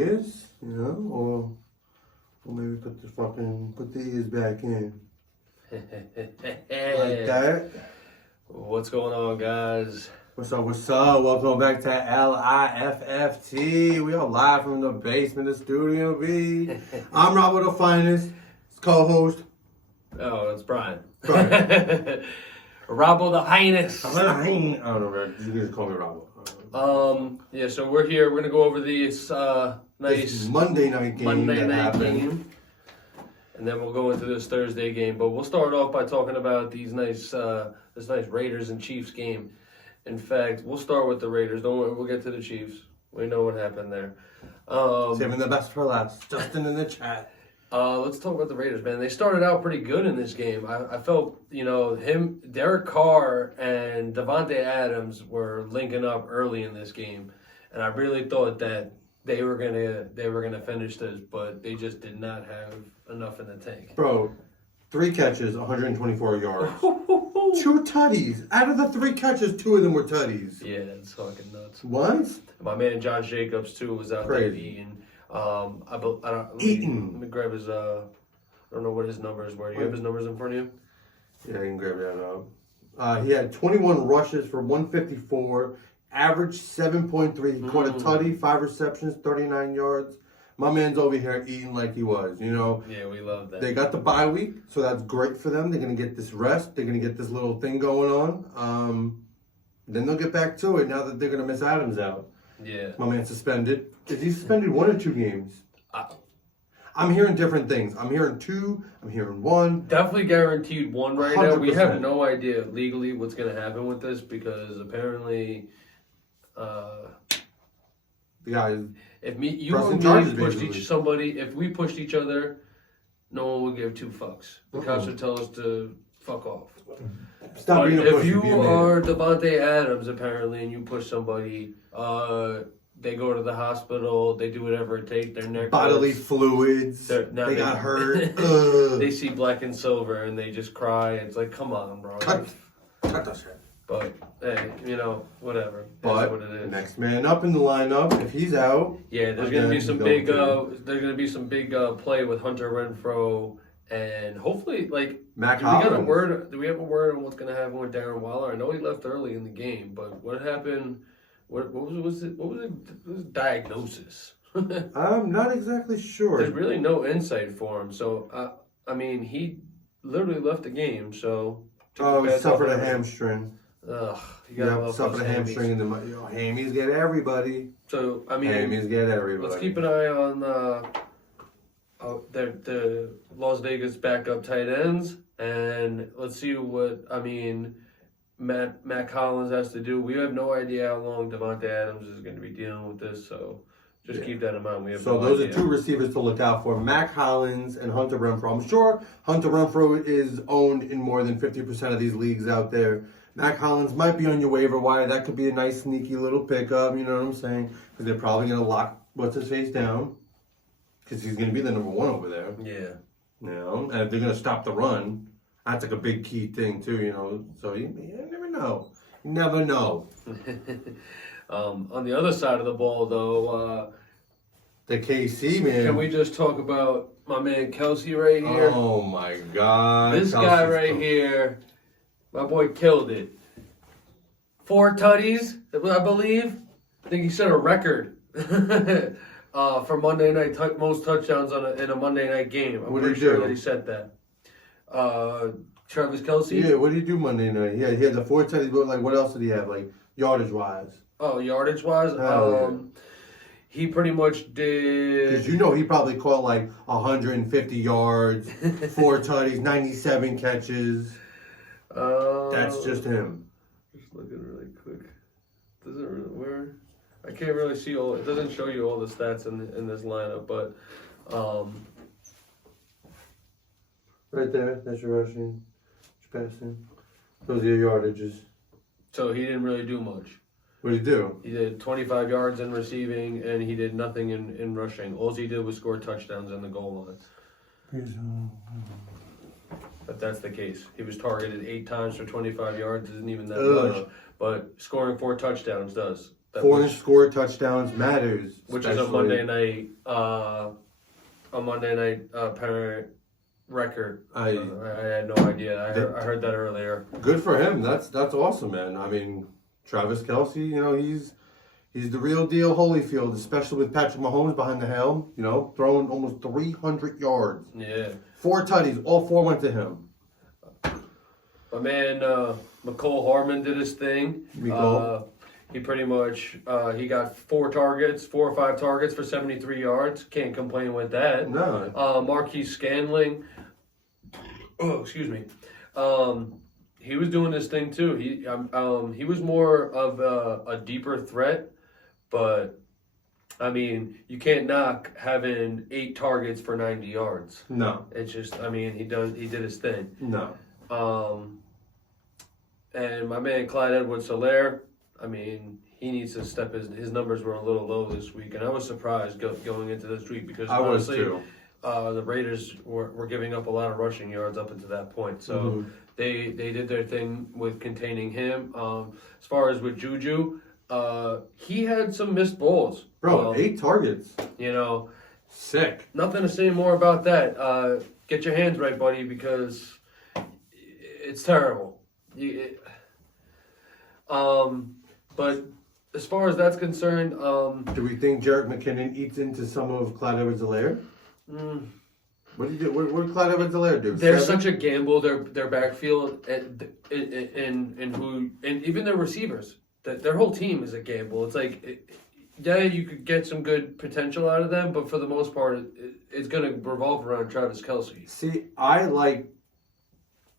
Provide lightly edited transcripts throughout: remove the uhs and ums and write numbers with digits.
Is, or maybe put the ears back in. Like that. What's going on, guys? What's up? Welcome back to LIFFT. We are live from the basement of Studio B. I'm Robert the Finest, co-host. Oh, that's Brian. Brian. Robbo the Highness. I don't know, man. You can just call me Robert. Yeah, so we're here. We're going to go over these nice Monday night game game. And then we'll go into this Thursday game. But we'll start off by talking about these this nice Raiders and Chiefs game. In fact, we'll start with the Raiders. Don't worry, we'll get to the Chiefs. We know what happened there. Saving the best for last. Justin in the chat. Let's talk about the Raiders, man. They started out pretty good in this game. I felt, Derek Carr and Davante Adams were linking up early in this game, and I really thought that they were gonna finish this, but they just did not have enough in the tank. Bro, 3 catches, 124 yards. 2 tutties. Out of the 3 catches, 2 of them were tutties. Yeah, it's fucking nuts. What? My man Josh Jacobs too was out there eating. Let me grab his. I don't know what his numbers were. You have his numbers in front of you? Yeah, I can grab that up. He had 21 rushes for 154, averaged 7.3. He caught a tutty, 5 receptions, 39 yards. My man's over here eating like he was, Yeah, we love that. They got the bye week, so that's great for them. They're going to get this rest. They're going to get this little thing going on. Then they'll get back to it now that they're going to miss Adams out. Yeah. My man suspended. Is he suspended 1 or 2 games? I'm hearing different things. I'm hearing 2. I'm hearing 1. Definitely guaranteed 1 right 100%. now. We have no idea legally what's going to happen with this because apparently, the guy. if you and me if we pushed each other, no one would give 2 fucks. The cops would tell us to fuck off. Stop being a if pussy, you be a man. are Davante Adams apparently and you push somebody, they go to the hospital, they do whatever it takes, their neck bodily hurts. fluids, they got hurt. They see black and silver and they just cry. It's like, come on, bro. Cut that shit. But hey, whatever. But what it is. Next man up in the lineup, if he's out, yeah, there's gonna be some big. There's gonna be some big play with Hunter Renfrow and hopefully Mac Do we have a word on what's gonna happen with Darren Waller? I know he left early in the game, but what happened? What was his diagnosis? I'm not exactly sure. There's really no insight for him. So he literally left the game. So he suffered a hamstring. Ugh, suffered a hamstring, and hammies get everybody. So hammies get everybody. Let's keep an eye on the Las Vegas backup tight ends, and let's see what Matt Collins has to do. We have no idea how long Davante Adams is going to be dealing with this, so just keep that in mind. We have those are 2 receivers to look out for: Mac Collins and Hunter Renfrow. I'm sure Hunter Renfrow is owned in more than 50% of these leagues out there. Mac Collins might be on your waiver wire. That could be a nice, sneaky little pickup. You know what I'm saying? Because they're probably going to lock what's-his-face down. Because he's going to be the number 1 over there. Yeah. And if they're going to stop the run, that's like a big key thing, too, So you never know. You never know. On the other side of the ball, though... the KC, man. Can we just talk about my man Kelsey right here? Oh, my God. This guy right here... My boy killed it. 4 tutties, I believe. I think he set a record for Monday night most touchdowns in a Monday night game. I'm pretty sure that he set that. Travis Kelce. Yeah, what did he do Monday night? Yeah, he had the 4 tutties, but what else did he have? Yardage wise. Oh, yardage wise. He pretty much did. Because he probably caught 150 yards, 4 tutties, 97 catches. That's just him. Just looking really quick. I can't really see all. It doesn't show you all the stats in this lineup, but right there. That's your rushing, your passing. Those are your yardages. So he didn't really do much. What did he do? He did 25 yards in receiving, and he did nothing in rushing. All he did was score touchdowns on the goal line. But that's the case. He was targeted 8 times for 25 yards. Isn't even that much. But scoring 4 touchdowns does. Foreign score touchdowns matters. Which is a Monday night apparent record. I had no idea. I heard that earlier. Good for him. That's awesome, man. I mean, Travis Kelce, he's the real deal Holyfield, especially with Patrick Mahomes behind the helm, throwing almost 300 yards. Yeah. 4 tutties, all 4 went to him. My man, McCole Hardman did his thing. He pretty much, he got 4 or 5 targets for 73 yards. Can't complain with that. No. Marquise Scanling, he was doing this thing too. He was more of a deeper threat, but I mean, you can't knock having 8 targets for 90 yards. No. It's just, he did his thing. No. And my man Clyde Edwards-Helaire, he needs to step his numbers were a little low this week, and I was surprised going into this week because honestly, the Raiders were giving up a lot of rushing yards up until that point. So they did their thing with containing him. As far as with Juju, he had some missed balls. Bro, 8 targets. Sick. Nothing to say more about that. Get your hands right, buddy, because it's terrible. But as far as that's concerned, do we think Jerick McKinnon eats into some of Clyde Edwards-Helaire? What did Clyde Edwards-Helaire do? They're such a gamble. Their backfield and even their receivers. Their whole team is a gamble. It's like, you could get some good potential out of them, but for the most part, it's going to revolve around Travis Kelce. See, I like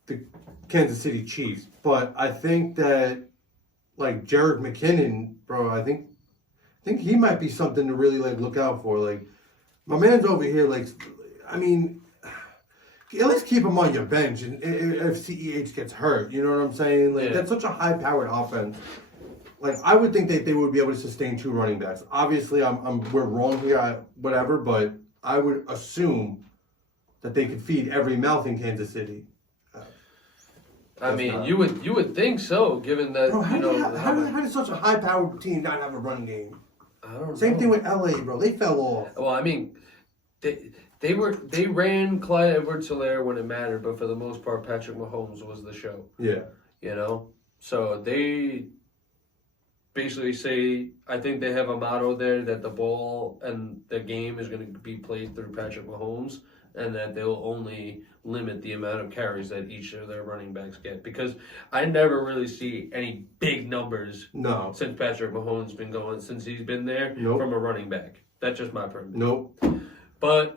the Kansas City Chiefs, but I think that like Jerick McKinnon, bro, I think he might be something to really look out for. Like, my man's over here, at least keep him on your bench, and if CEH gets hurt, you know what I'm saying? That's such a high-powered offense. I would think that they would be able to sustain 2 running backs. Obviously, we're wrong here, whatever, but I would assume that they could feed every mouth in Kansas City. You would think so, given that. Bro, how did such a high-powered team not have a run game? I don't know. Same thing with LA, bro. They fell off. Well, they ran Clyde Edwards-Helaire when it mattered, but for the most part, Patrick Mahomes was the show. Yeah. So they basically say, I think they have a motto there that the ball and the game is going to be played through Patrick Mahomes, and that they'll only limit the amount of carries that each of their running backs get. Because I never really see any big numbers since Patrick Mahomes been going, since he's been there from a running back. That's just my preference. Nope. But,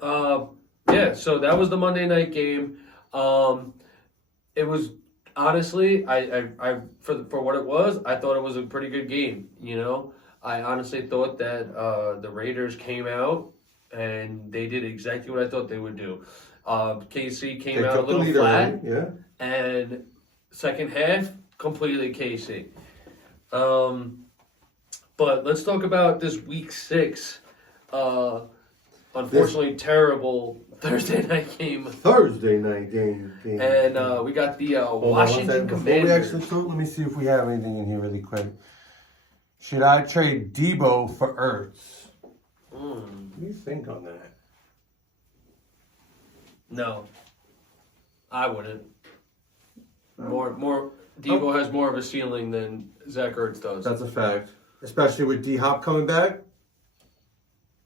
so that was the Monday night game. It was, honestly, I for what it was, I thought it was a pretty good game, I honestly thought that the Raiders came out and they did exactly what I thought they would do. KC came out a little flat, and second half, completely KC. But let's talk about this Week 6, unfortunately terrible Thursday night game. And we got the Washington Commanders. Before we actually talk, let me see if we have anything in here really quick. Should I trade Debo for Ertz? What do you think on that? No, I wouldn't. Debo has more of a ceiling than Zach Ertz does. That's a fact. Especially with D-Hop coming back.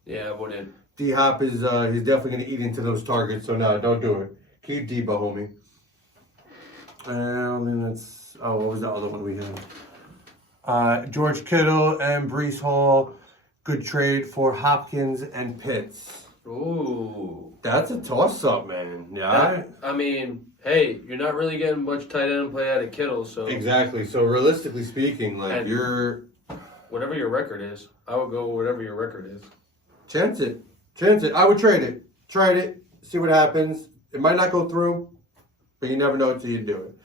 Yeah, I wouldn't. D-Hop is he's definitely going to eat into those targets, so no, don't do it. Keep Debo, homie. What was the other one we had? George Kittle and Breece Hall. Good trade for Hopkins and Pitts. Ooh. That's a toss-up, man. Yeah. Hey, you're not really getting much tight end play out of Kittle, so... Exactly. So, realistically speaking, you're... Whatever your record is, I would go whatever your record is. Chance it. I would trade it. Trade it. See what happens. It might not go through, but you never know until you do it.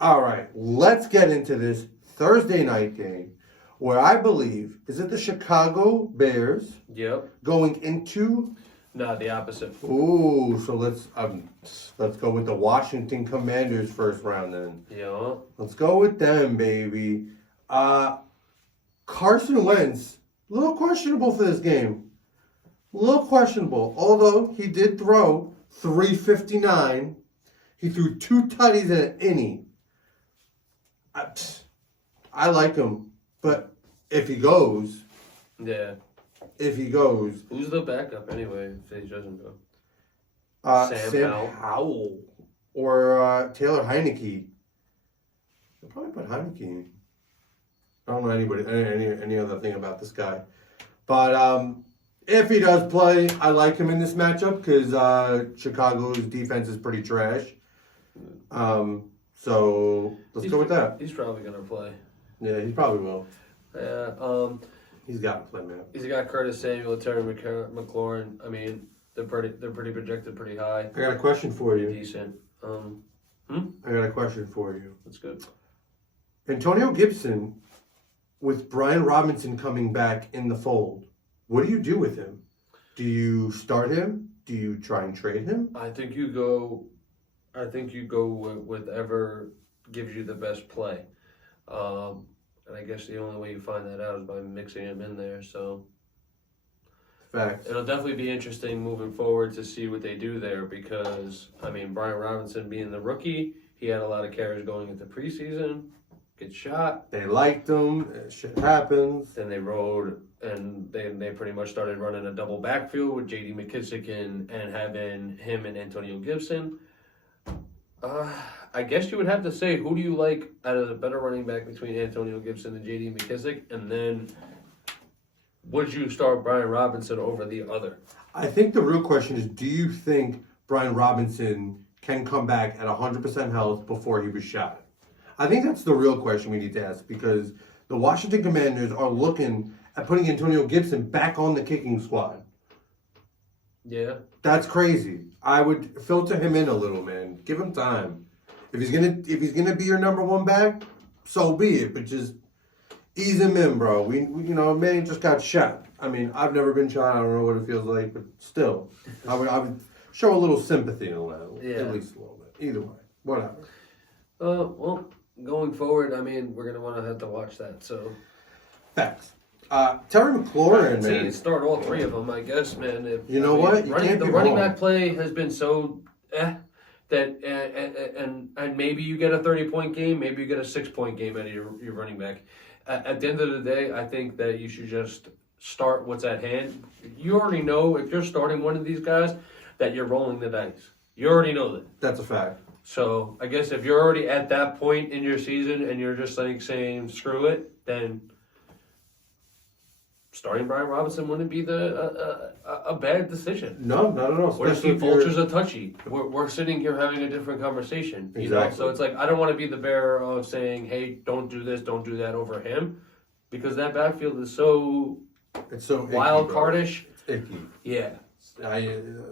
All right. Let's get into this Thursday night game where I believe, is it the Chicago Bears? Yep. Going into... No, the opposite. Ooh, so let's go with the Washington Commanders first round then. Yeah. Let's go with them, baby. Carson Wentz, a little questionable for this game. A little questionable. Although he did throw 359. He threw 2 tutties in an inning. I like him. But if he goes, Yeah. who's the backup anyway if he doesn't go? Sam Howell or Taylor Heineke. I'll probably put Heineke in. I don't know any other thing about this guy. But if he does play, I like him in this matchup because Chicago's defense is pretty trash. So let's go with that. He's probably going to play. Yeah, he probably will. Yeah. He's got to play, man. He's got Curtis Samuel, Terry McLaurin. I mean, they're pretty projected pretty high. I got a question for you. Decent. I got a question for you. That's good. Antonio Gibson, with Brian Robinson coming back in the fold, what do you do with him? Do you start him? Do you try and trade him? I think you go with whatever gives you the best play. And I guess the only way you find that out is by mixing him in there. So Facts. it'll definitely be interesting moving forward to see what they do there because, I mean, Brian Robinson being the rookie, he had a lot of carries going into preseason, gets shot. They liked him. Shit happens. Then they rode, and they pretty much started running a double backfield with J.D. McKissick and having him and Antonio Gibson. I guess you would have to say, who do you like as a better running back between Antonio Gibson and J.D. McKissick? And then would you start Brian Robinson over the other? I think the real question is, do you think Brian Robinson can come back at 100% health before he was shot? I think that's the real question we need to ask because the Washington Commanders are looking at putting Antonio Gibson back on the kicking squad. Yeah. That's crazy. I would filter him in a little, man. Give him time. If he's gonna be your number one back, so be it. But just ease him in, bro. We man just got shot. I mean, I've never been shot. I don't know what it feels like, but still, I would show a little sympathy in a little, at least a little bit. Either way, whatever. Well, going forward, I mean, we're gonna want to have to watch that. So Facts. Terry McLaurin, man. Start all three of them, I guess, man. The running back play has been so that and maybe you get a 30-point game, maybe you get a 6-point game out of your running back. At the end of the day, I think that you should just start what's at hand. You already know if you're starting one of these guys that you're rolling the dice. You already know that. That's a fact. So I guess if you're already at that point in your season and you're just like saying screw it, then starting Brian Robinson wouldn't be a bad decision. No, not at all. What if he vultures a touchy? We're sitting here having a different conversation. You know? So it's like I don't want to be the bearer of saying, hey, don't do this, don't do that over him. Because that backfield is so wild cardish. It's icky. Yeah. Either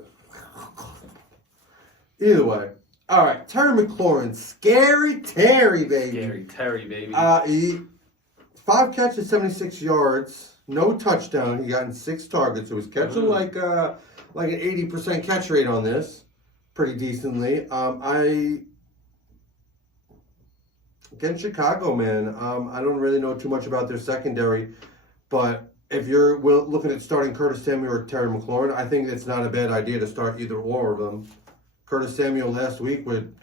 way. All right, Terry McLaurin, Scary Terry, baby. Scary Terry, baby. 5 catches, 76 yards, no touchdown. He got in 6 targets. So he's catching like an 80% catch rate on this, pretty decently. Against Chicago, man. I don't really know too much about their secondary, but if you're looking at starting Curtis Samuel or Terry McLaurin, I think it's not a bad idea to start either or of them. Curtis Samuel last week with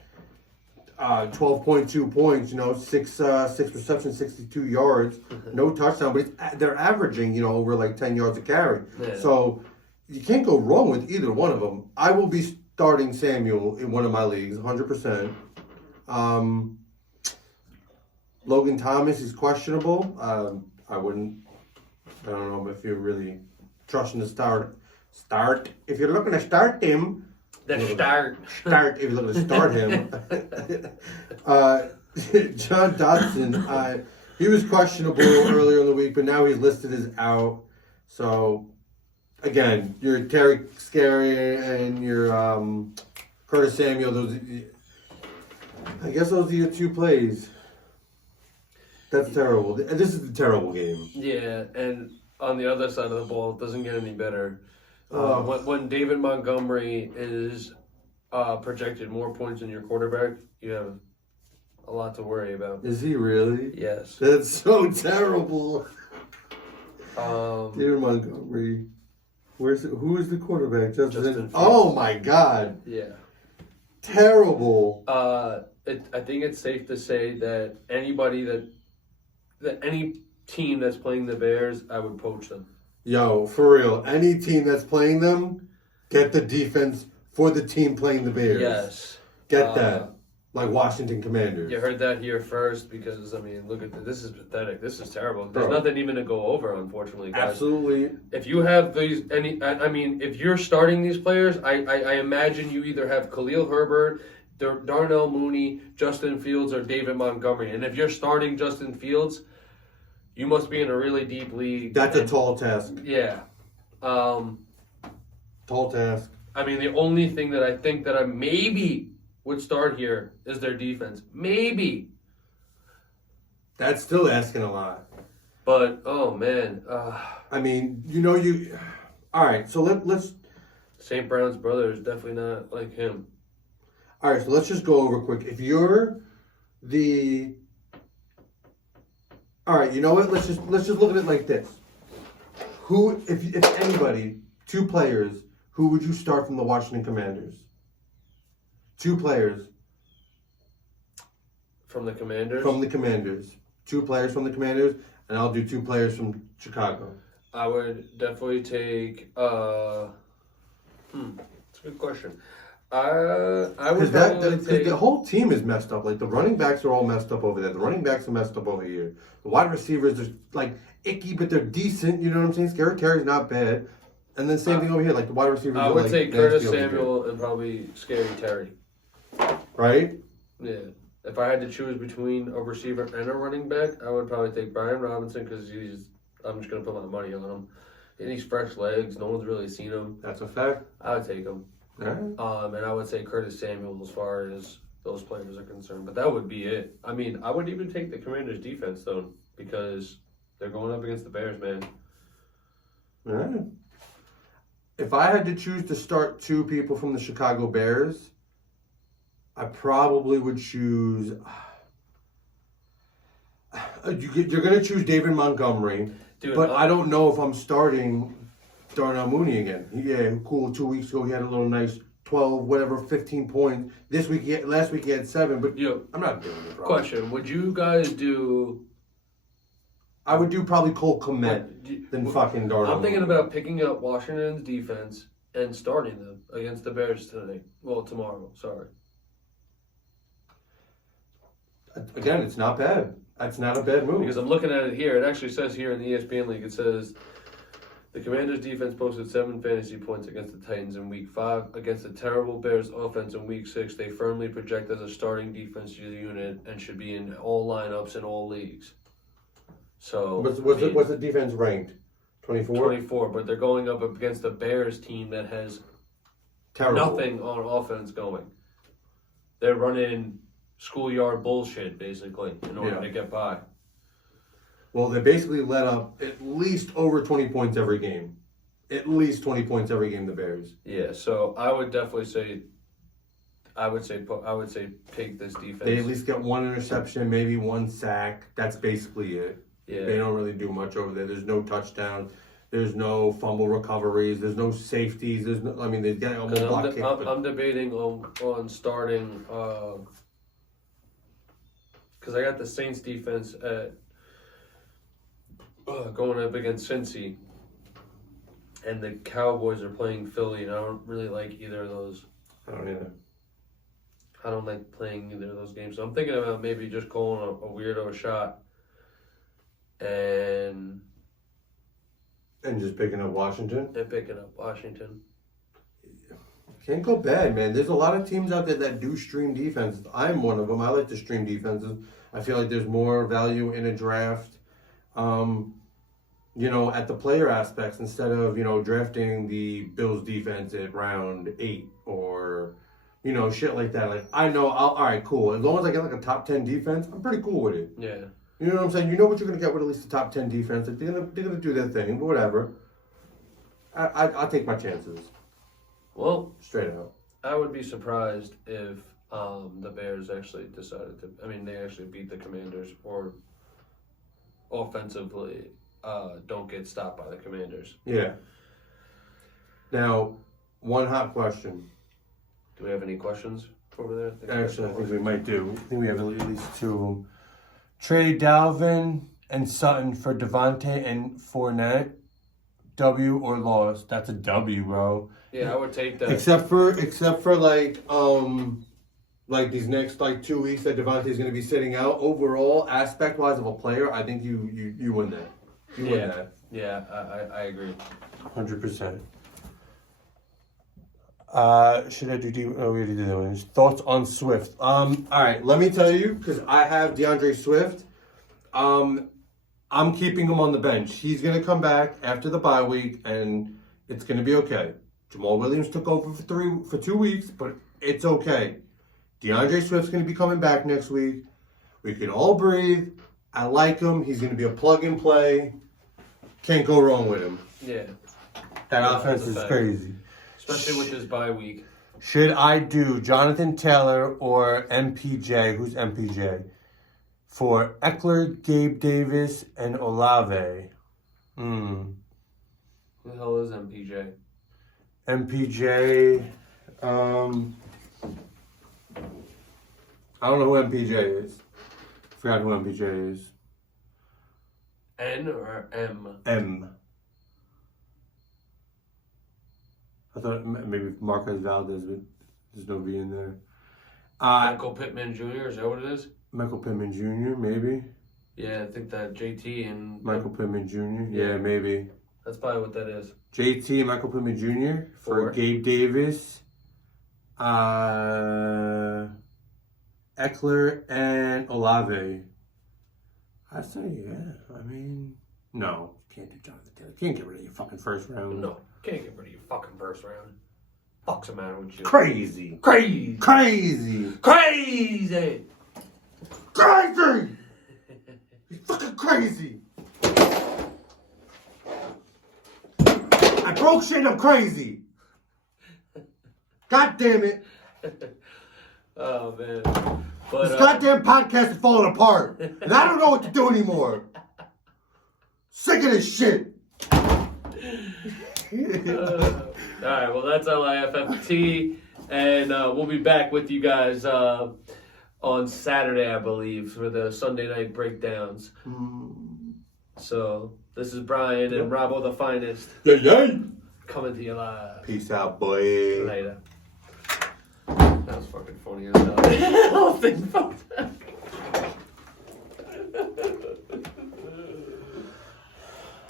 12.2 points, 6 receptions, 62 yards, no touchdown, but they're averaging, over like 10 yards a carry. Yeah. So you can't go wrong with either one of them. I will be starting Samuel in one of my leagues, 100%. Logan Thomas is questionable. I don't know if you're really trusting to start. If you're looking to start him, Start if you're looking to start him. John Dodson, he was questionable earlier in the week, but now he's listed as out. So, again, your Terry Scary and your Curtis Samuel, I guess those are your 2 plays. That's terrible. This is a terrible game. Yeah, and on the other side of the ball, it doesn't get any better. When David Montgomery is projected more points than your quarterback, you have a lot to worry about. Is he really? Yes. That's so terrible. David Montgomery. Who is the quarterback? Justin Fields. Oh my God. Yeah. Terrible. I think it's safe to say that any team that's playing the Bears, I would poach them. Yo, for real. Any team that's playing them, get the defense for the team playing the Bears. Yes. Get that. Like Washington Commanders. You heard that here first because, I mean, look at this. This is pathetic. This is terrible. There's Bro. nothing even to go over, unfortunately, guys. Absolutely. If you have if you're starting these players, I imagine you either have Khalil Herbert, Darnell Mooney, Justin Fields, or David Montgomery. And if you're starting Justin Fields, you must be in a really deep league. That's a tall task. Yeah. Tall task. I mean, the only thing that I think that I maybe would start here is their defense. Maybe. That's still asking a lot. But, oh, man. I mean, all right, so let's... St. Brown's brother is definitely not like him. All right, so let's just go over quick. If you're the... All right, you know what? Let's just look at it like this. If anybody, 2 players, who would you start from the Washington Commanders? 2 players. From the Commanders? From the Commanders. 2 players from the Commanders, and I'll do 2 players from Chicago. I would definitely take. That's a good question. I would definitely take. The whole team is messed up. Like the running backs are all messed up over there. The running backs are messed up over here. The wide receivers are like icky, but they're decent. You know what I'm saying? Scary Terry's not bad. And then same thing over here. Like the wide receivers. I are would like take nasty Curtis over here. Samuel and probably Scary Terry. Right? Yeah. If I had to choose between a receiver and a running back, I would probably take Brian Robinson because I'm just gonna put my money on him. And he's fresh legs. No one's really seen him. That's a fact. I would take him. All right. And I would say Curtis Samuel as far as those players are concerned. But that would be it. I mean, I would even take the Commanders' defense, though, because they're going up against the Bears, man. All right. If I had to choose to start 2 people from the Chicago Bears, I probably would choose... You're going to choose David Montgomery, Dude, but I don't know if I'm starting Darnell Mooney again. Yeah, cool. 2 weeks ago, he had a little nice 12, whatever, 15 points. Last week he had 7, but I'm not doing it, bro. Question, would you guys do... I would do probably Cole Kmet than fucking Darnell I'm thinking Mooney. about picking up Washington's defense and starting them against the Bears tonight. Well, tomorrow, sorry. Again, it's not bad. That's not a bad move. Because I'm looking at it here. It actually says here in the ESPN League, it says... The Commanders' defense posted 7 fantasy points against the Titans in Week 5. Against the terrible Bears offense in Week 6, they firmly project as a starting defense unit and should be in all lineups in all leagues. So What's the defense ranked? 24? 24, but they're going up against a Bears team that has nothing on offense going. They're running schoolyard bullshit, basically, in order to get by. Well, they basically let up at least over 20 points every game. At least 20 points every game, the Bears. Yeah, so I would definitely say, take this defense. They at least get 1 interception, maybe 1 sack. That's basically it. Yeah. They don't really do much over there. There's no touchdowns. There's no fumble recoveries. There's no safeties. They get almost block kick. I'm debating on starting because I got the Saints defense at going up against Cincy, and the Cowboys are playing Philly, and I don't really like either of those. I don't either. I don't like playing either of those games, so I'm thinking about maybe just calling a weirdo shot and just picking up Washington. and picking up Washington. Can't go bad, man. There's a lot of teams out there that do stream defense. I'm one of them. I like to stream defenses. I feel like there's more value in a draft, at the player aspects instead of, drafting the Bills defense at round 8 or, shit like that. Like, I know, all right, cool. As long as I get like a top 10 defense, I'm pretty cool with it. Yeah. You know what I'm saying? You know what you're going to get with at least a top 10 defense. Like, they're gonna do their thing, but whatever. I'll take my chances. Well, Straight out. I would be surprised if the Bears actually decided to. I mean, they actually beat the Commanders or offensively don't get stopped by the Commanders. Yeah. Now, one hot question. Do we have any questions over there? Actually, I think we might do. I think we have at least two of them. Trade Dalvin and Sutton for Devontae and Fournette. W or loss? That's a W, bro. Yeah, I would take that. Except for like these next 2 weeks that Devontae's going to be sitting out. Overall, aspect wise of a player, I think you win that. You win that. Yeah, I agree. 100%. Should I do? Oh, we already did that one. Thoughts on Swift? All right, let me tell you, because I have DeAndre Swift. I'm keeping him on the bench. He's gonna come back after the bye week, and it's gonna be okay. Jamal Williams took over for 2 weeks, but it's okay. DeAndre Swift's gonna be coming back next week. We can all breathe. I like him. He's gonna be a plug and play. Can't go wrong with him. Yeah. That offense is crazy. Especially with this bye week. Should I do Jonathan Taylor or MPJ? Who's MPJ? For Eckler, Gabe Davis, and Olave. Who the hell is MPJ? MPJ. I don't know who MPJ is. Forgot who MPJ is. N or M? M. I thought maybe Marquez Valdez, but there's no V in there. Michael Pittman Jr., is that what it is? Michael Pittman Jr., maybe? Yeah, I think that JT and... Michael Pittman Jr.? Yeah, maybe. That's probably what that is. JT and Michael Pittman Jr. for Gabe Davis, Eckler, and Olave. I say, yeah. I mean, no. Can't do Jonathan Taylor. Can't get rid of your fucking first round. No, can't get rid of your fucking first round. Fuck's the matter with you? Crazy. Crazy. Crazy. Crazy. Crazy. You're fucking crazy. I broke shit. I'm crazy. God damn it. Oh, man. But, This goddamn podcast is falling apart. And I don't know what to do anymore. Sick of this shit. All right, well, that's LIFFT, and we'll be back with you guys on Saturday, I believe, for the Sunday night breakdowns. So, this is Brian and Robbo the Finest. Yay! Coming to you live. Peace out, boy. Later. That was fucking funny as hell. I was thinking about that.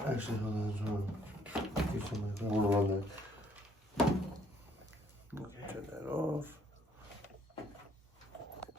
Actually, hold on. I want to run that. Turn that off.